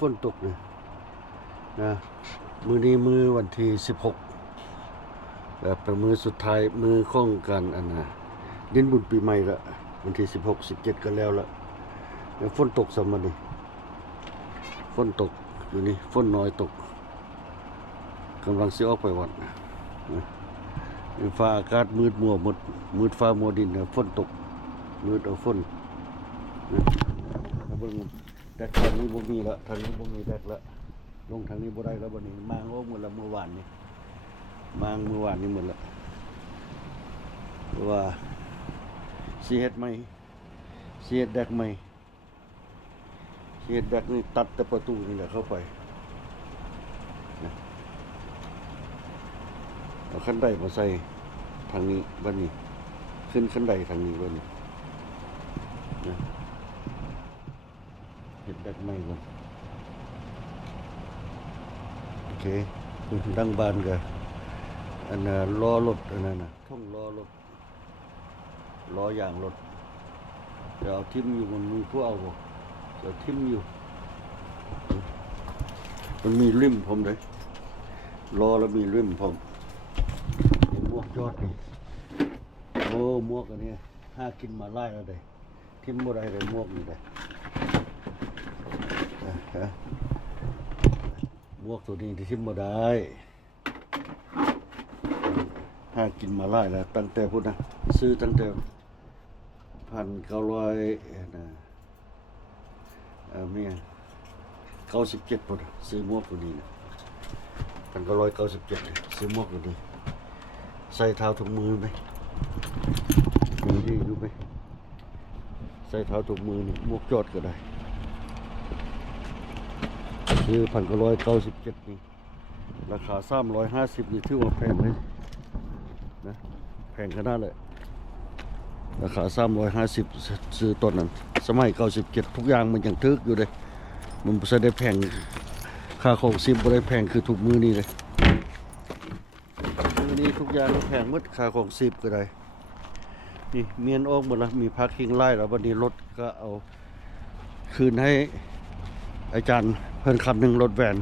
ฝนตกนะมือนี้มือวันที่16แบบเป็นมือสุดท้ายมือของกันดินบุญปีใหม่ละวันที่16 17ก็แล้วละฝนตกสมัยนี้ฝนตกอยู่นี่ฝนน้อยตกกำลังสิออกไปวัดฟ้าอากาศมืดมัวหมดมืดฟ้ามัวดินฝนตกมืดเอาฝนเบิ่งแดดทางนี้บ่มีละทางนี้บ่มีแดดละลงทางนี้บ่ได้แล้วบัดนี้มางโอ้หมดละเมื่อวานนี้มางเมื่อวานนี้หมดละเพราะว่าสิเฮ็ดใหม่สิเฮ็ดแดดใหม่สิเฮ็ดแดดนี่ตัดแต่ประตูนี่แหละเข้าไปเอาขั้นไดมาใส่ทางนี้บัดนี้ขึ้นขั้นไดทางนี้บัดนี้นะเฮ็ดแดดใหม่ก่อนโอเคดังบ้านก็ล้อรถท่องล้อรถล้อยางรถเดี๋ยวเอาทิ่มอยู่มันมีผู้เอาบ่เดี๋ยวทิ่มอยู่มันมีริมผมเลยล้อแล้วมีริมผมหมวกยอดนี่โอ้หมวกอันนี้หากินมาไล่แล้วได้ทิ่มบ่ได้เลยหมวกนี่ได้หมวกตัวนี้ที่ทิ่มบ่ได้หากินมาไล่แล้วตั้งแต่พูดนะซื้อตั้งแต่1,900เมีย97พุ่นซื้อหมวกตัวนี้นะ1,997ซื้อหมวกตัวนี้ใส่เท้าถุงมือไหมมีดีอยู่ไหมใส่เท้าถุงมือนี่หมวกจอดก็ได้ซื้อ1,997นี่ราคา350นี่ถือว่าแพงเลยนะแพงขนาดเลยราคา350ซื้อต้นนั้นสมัย97ทุกอย่างมันยังทึกอยู่เลยมันบ่ได้แพงค่าของซิมบ่ได้แพงคือทุกมื้อนี้เลยมื้อนี้ทุกอย่างแพงหมดค่าของซิมก็ได้นี่เมียนออกหมดแล้วมีพาร์กิ้งไล่แล้ววันนี้รถก็เอาคืนให้อาจารย์เพิ่นคันนึงรถแวน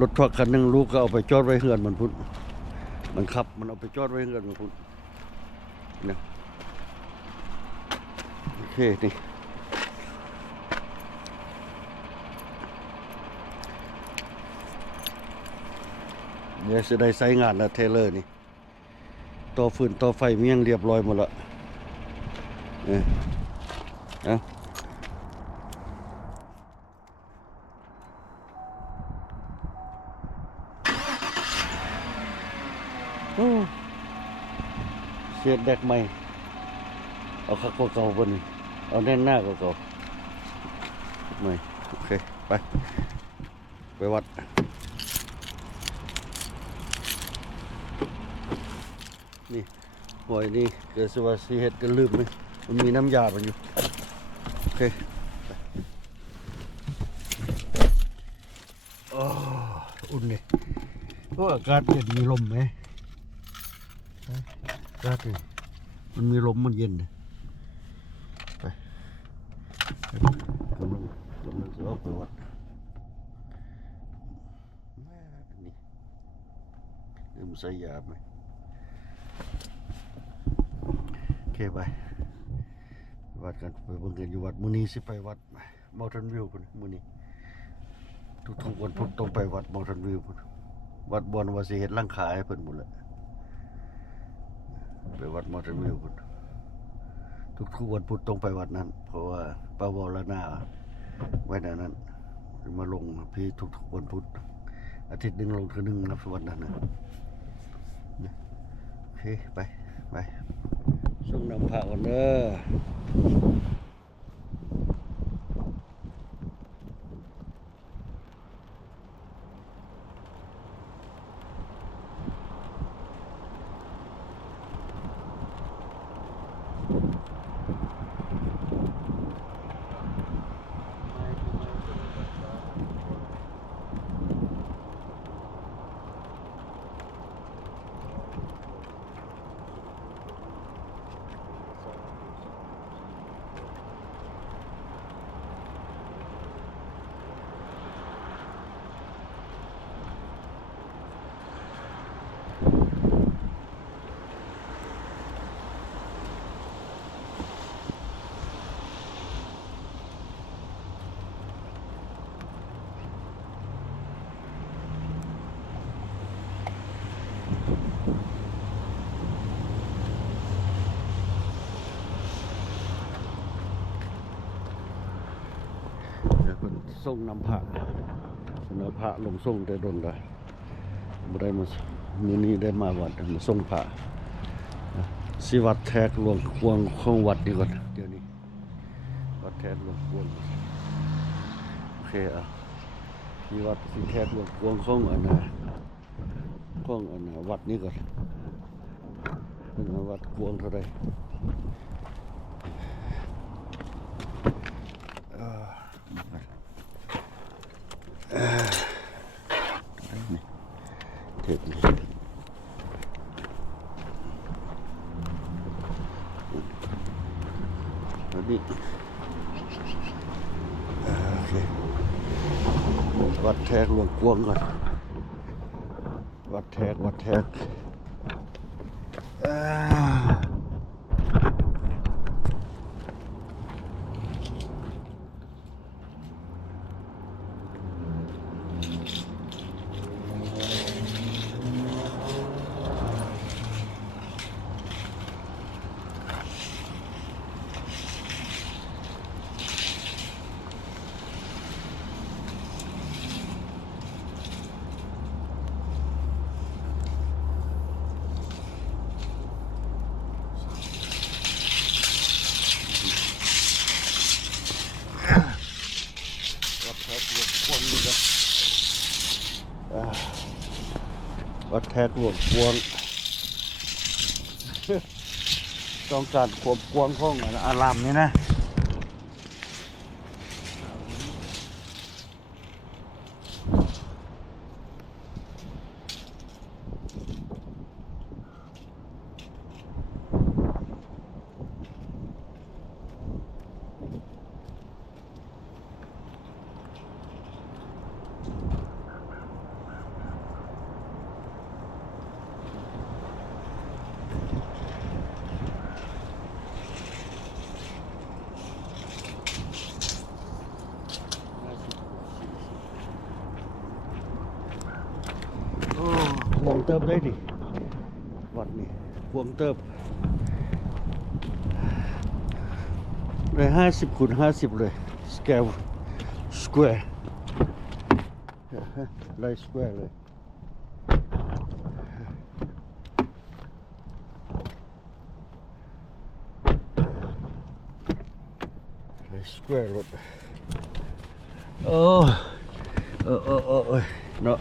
รถทรัคคันนึงลูกก็เอาไปจอดไว้เฮือนมันพุ่นมันขับมันเอาไปจอดไว้เฮือนมันพุ่นนะโอเคนี่เดี๋ยวจะได้ใช้งานแล้วเทเลอร์นี่ต่อฟืนต่อไฟมียังเรียบร้อยหมดละเสียดแดกใหม่เอาคักกว่าเก่าบนนี้เอาแน่นหน้ากว่าเก่าใหม่โอเคไปวัดนี่หอยนี่เกิดสวัสดิ์เห็ดกันลืมไหมมันมีน้ำยามันอยู่โอเคอุ่นเลยเพราะอากาศเย็นมีลมไหมอากาศเนี่ยมันมีลมมันเย็นเลยไปกำลังจะออกไปวัดนี่ลืมใส่ยาไหมโอเคไปวัดกันไปบังเกิดอยู่วัดมื้อนี้สิไปวัดเมาทันวิวพุ่นมื้อนี้ทุกวันพุธต้องไปวัดเมาทันวิวพุ่นวัดบอนว่าสิเฮ็ดร่างขายให้เพิ่นหมดเลยไปวัดเมาทันวิวพุ่นทุกวันพุธต้องไปวัดนั้นเพราะว่าป้าวรนาไว้ในนั้นมาลงพี่ทุกวันพุธอาทิตย์นึงลงคือนึงนะวัดนั้นนะโอเคไปช่วงนำพระก่อนเด้อ เดี๋ยวคนส่งนำพระนำพระลงส่งได้ดนได้บ่ได้มามื้อนี้ได้มาวัดมาส่งพระสิวัดแทกหลวงควงของวัดดีกว่าเดี๋ยวนี้วัดแทกหลวงควงโอเคอ่ะที่วัดสิแทกหลวงควงของอันน่ะของอันน่ะวัดนี้ก่อนเป็นวัดควงเท่าใดเทปนี้อันนี้โอเควัดแทกหลวงกวงก่อนวัดแทกวัดแทกหลวงกวงต้องการความกว้างของอารามนี้นะวงเติบได้ดิวัดนี่วงเติบเลย50 คูณ 50เลยสแกลสแควร์ไล่สแควร์เลยไล่สแควร์รถโอ้เนาะ